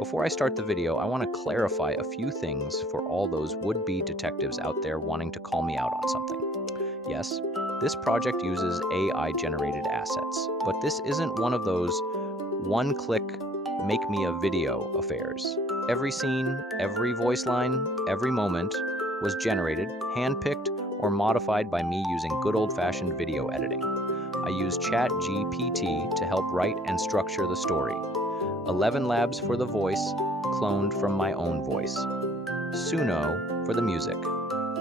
Before I start the video, I want to clarify a few things for all those would-be detectives out there wanting to call me out on something. Yes, this project uses AI-generated assets, but this isn't one of those one-click, make-me-a-video affairs. Every scene, every voice line, every moment was generated, handpicked, or modified by me using good old-fashioned video editing. I used ChatGPT to help write and structure the story. 11 Labs for the voice, cloned from my own voice. Suno for the music.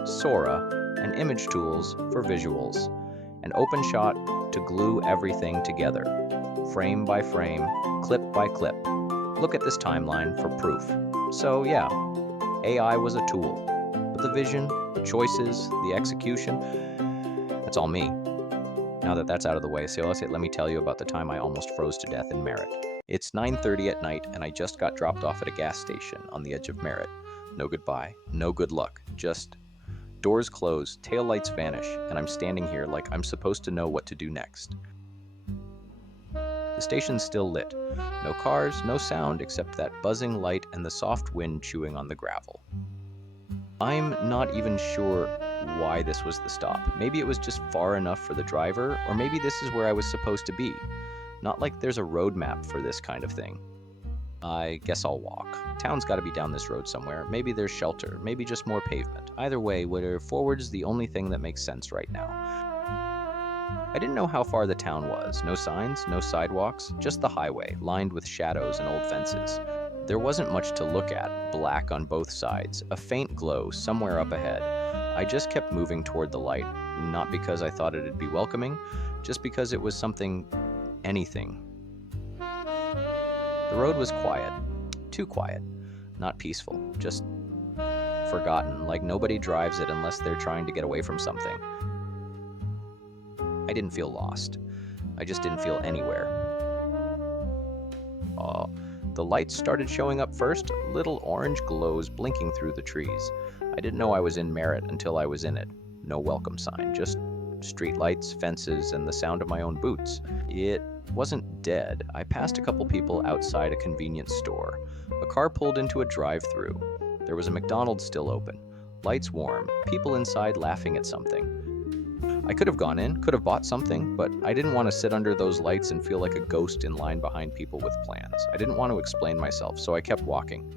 Sora and image tools for visuals. And OpenShot to glue everything together. Frame by frame, clip by clip. Look at this timeline for proof. So yeah, AI was a tool. But the vision, the choices, the execution, that's all me. Now that that's out of the way, so let me tell you about the time I almost froze to death in Merritt. It's 9:30 at night and I just got dropped off at a gas station on the edge of Merritt. No goodbye, no good luck, just doors close, taillights vanish, and I'm standing here like I'm supposed to know what to do next. The station's still lit. No cars, no sound except that buzzing light and the soft wind chewing on the gravel. I'm not even sure why this was the stop. Maybe it was just far enough for the driver, or maybe this is where I was supposed to be. Not like there's a road map for this kind of thing. I guess I'll walk. Town's gotta be down this road somewhere. Maybe there's shelter, maybe just more pavement. Either way, forward's the only thing that makes sense right now. I didn't know how far the town was. No signs, no sidewalks, just the highway, lined with shadows and old fences. There wasn't much to look at, black on both sides, a faint glow somewhere up ahead. I just kept moving toward the light, not because I thought it'd be welcoming, just because it was something, anything. The road was quiet, too quiet, not peaceful, just forgotten, like nobody drives it unless they're trying to get away from something. I didn't feel lost. I just didn't feel anywhere. The lights started showing up first, little orange glows blinking through the trees. I didn't know I was in Merritt until I was in it. No welcome sign, just street lights, fences, and the sound of my own boots. It wasn't dead. I passed a couple people outside a convenience store. A car pulled into a drive-thru. There was a McDonald's still open. Lights warm, people inside laughing at something. I could have gone in, could have bought something, but I didn't want to sit under those lights and feel like a ghost in line behind people with plans. I didn't want to explain myself, so I kept walking.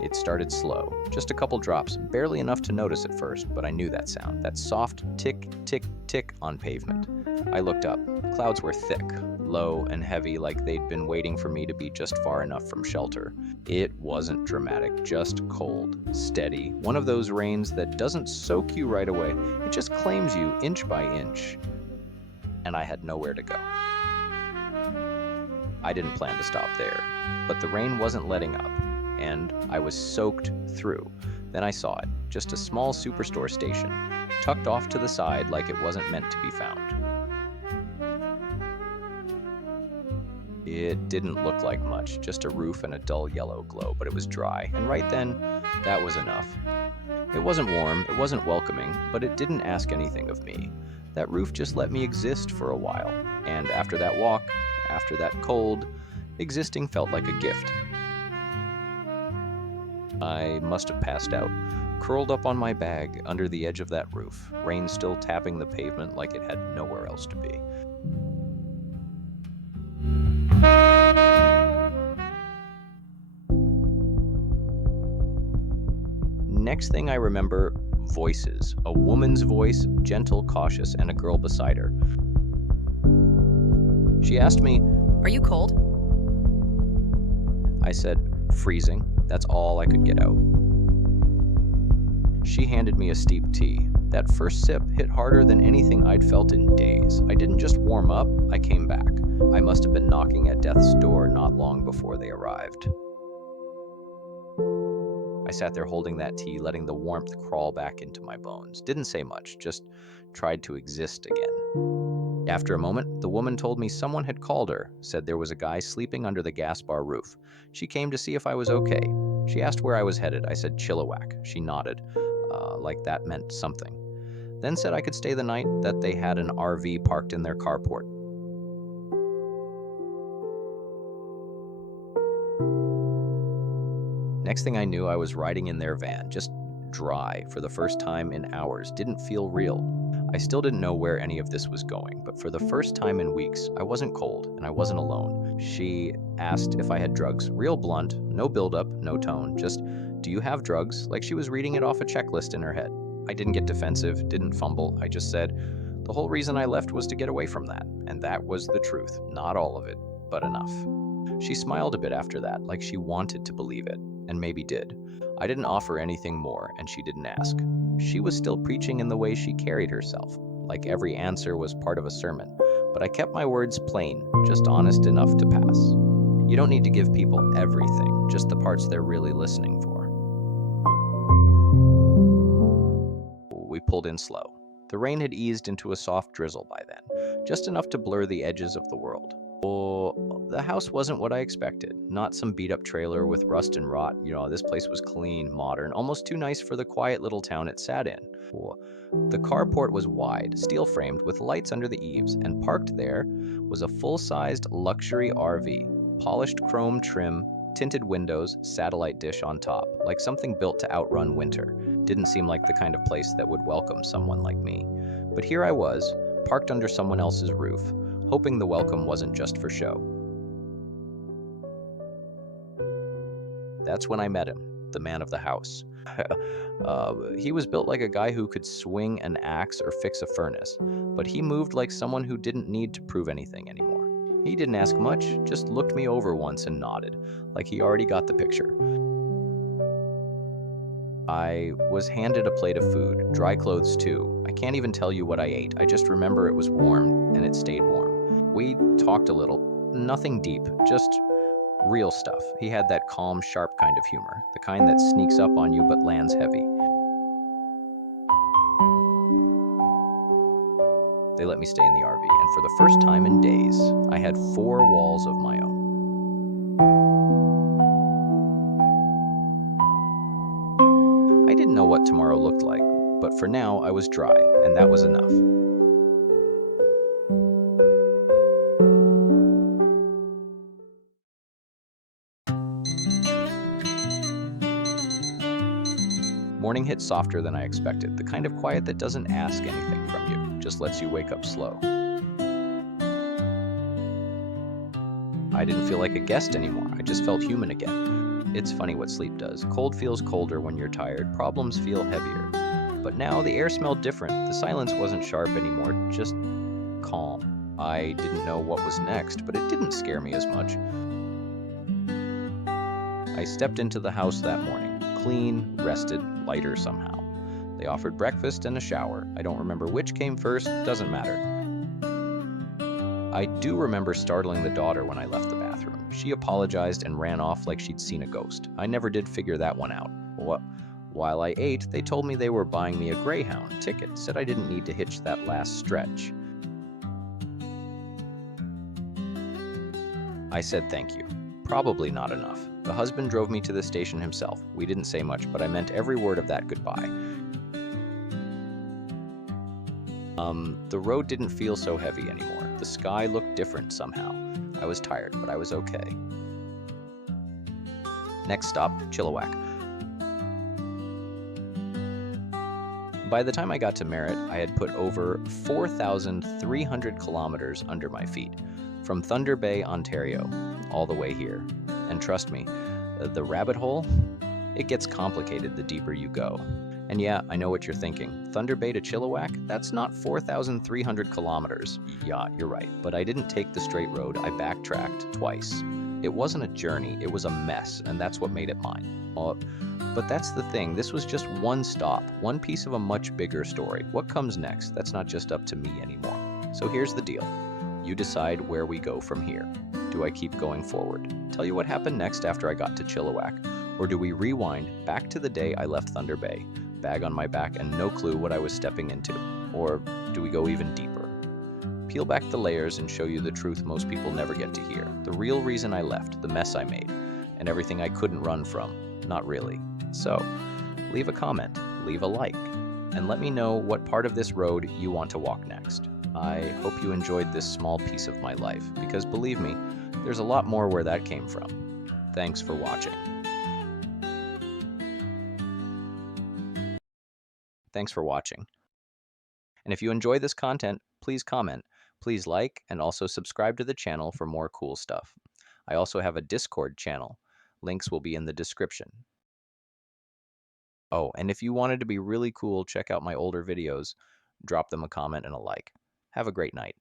It started slow, just a couple drops, barely enough to notice at first, but I knew that sound, that soft tick, tick, tick on pavement. I looked up. Clouds were thick, low, and heavy, like they'd been waiting for me to be just far enough from shelter. It wasn't dramatic, just cold, steady, one of those rains that doesn't soak you right away, it just claims you inch by inch. And I had nowhere to go. I didn't plan to stop there, but the rain wasn't letting up, and I was soaked through. Then I saw it, just a small superstore station, tucked off to the side like it wasn't meant to be found. It didn't look like much, just a roof and a dull yellow glow, but it was dry, and right then, that was enough. It wasn't warm, it wasn't welcoming, but it didn't ask anything of me. That roof just let me exist for a while, and after that walk, after that cold, existing felt like a gift. I must have passed out, curled up on my bag under the edge of that roof, rain still tapping the pavement like it had nowhere else to be. Next thing I remember, voices. A woman's voice, gentle, cautious, and a girl beside her. She asked me, "Are you cold?" I said, "Freezing." That's all I could get out. She handed me a steep tea. That first sip hit harder than anything I'd felt in days. I didn't just warm up, I came back. I must have been knocking at death's door not long before they arrived. I sat there holding that tea, letting the warmth crawl back into my bones. Didn't say much, just tried to exist again. After a moment, the woman told me someone had called her, said there was a guy sleeping under the gas bar roof. She came to see if I was okay. She asked where I was headed. I said Chilliwack. She nodded, like that meant something. Then said I could stay the night, that they had an RV parked in their carport. Next thing I knew, I was riding in their van, just dry for the first time in hours. Didn't feel real. I still didn't know where any of this was going, but for the first time in weeks, I wasn't cold and I wasn't alone. She asked if I had drugs. Real blunt, no buildup, no tone, just, do you have drugs? Like she was reading it off a checklist in her head. I didn't get defensive, didn't fumble. I just said, the whole reason I left was to get away from that. And that was the truth. Not all of it, but enough. She smiled a bit after that, like she wanted to believe it, and maybe did. I didn't offer anything more, and she didn't ask. She was still preaching in the way she carried herself, like every answer was part of a sermon. But I kept my words plain, just honest enough to pass. You don't need to give people everything, just the parts they're really listening for. We pulled in slow. The rain had eased into a soft drizzle by then, just enough to blur the edges of the world. The house wasn't what I expected. Not some beat-up trailer with rust and rot. This place was clean, modern, almost too nice for the quiet little town it sat in. The carport was wide, steel-framed, with lights under the eaves, and parked there was a full-sized luxury RV. Polished chrome trim, tinted windows, satellite dish on top, like something built to outrun winter. Didn't seem like the kind of place that would welcome someone like me. But here I was, parked under someone else's roof, hoping the welcome wasn't just for show. That's when I met him, the man of the house. He was built like a guy who could swing an axe or fix a furnace, but he moved like someone who didn't need to prove anything anymore. He didn't ask much, just looked me over once and nodded, like he already got the picture. I was handed a plate of food, dry clothes too. I can't even tell you what I ate. I just remember it was warm, and it stayed warm. We talked a little, nothing deep, just real stuff. He had that calm, sharp kind of humor, the kind that sneaks up on you but lands heavy. They let me stay in the RV, and for the first time in days, I had 4 walls of my own. I didn't know what tomorrow looked like, but for now I was dry, and that was enough. Morning hit softer than I expected, the kind of quiet that doesn't ask anything from you, just lets you wake up slow. I didn't feel like a guest anymore, I just felt human again. It's funny what sleep does. Cold feels colder when you're tired, problems feel heavier. But now the air smelled different, the silence wasn't sharp anymore, just calm. I didn't know what was next, but it didn't scare me as much. I stepped into the house that morning, clean, rested, lighter somehow. They offered breakfast and a shower. I don't remember which came first, doesn't matter. I do remember startling the daughter when I left the bathroom. She apologized and ran off like she'd seen a ghost. I never did figure that one out. While I ate, they told me they were buying me a Greyhound ticket, said I didn't need to hitch that last stretch. I said thank you. Probably not enough. The husband drove me to the station himself. We didn't say much, but I meant every word of that goodbye. The road didn't feel so heavy anymore. The sky looked different somehow. I was tired, but I was okay. Next stop, Chilliwack. By the time I got to Merritt, I had put over 4,300 kilometers under my feet, from Thunder Bay, Ontario, all the way here. And trust me, the rabbit hole, it gets complicated the deeper you go. And yeah, I know what you're thinking. Thunder Bay to Chilliwack? That's not 4,300 kilometers. Yeah, you're right. But I didn't take the straight road. I backtracked twice. It wasn't a journey. It was a mess, and that's what made it mine. But that's the thing. This was just one stop, one piece of a much bigger story. What comes next? That's not just up to me anymore. So here's the deal. You decide where we go from here. Do I keep going forward? Tell you what happened next after I got to Chilliwack? Or do we rewind back to the day I left Thunder Bay, bag on my back and no clue what I was stepping into? Or do we go even deeper? Peel back the layers and show you the truth most people never get to hear. The real reason I left, the mess I made, and everything I couldn't run from. Not really. So, leave a comment, leave a like, and let me know what part of this road you want to walk next. I hope you enjoyed this small piece of my life, because believe me, there's a lot more where that came from. Thanks for watching. Thanks for watching. And if you enjoy this content, please comment. Please like and also subscribe to the channel for more cool stuff. I also have a Discord channel. Links will be in the description. Oh, and if you wanted to be really cool, check out my older videos. Drop them a comment and a like. Have a great night.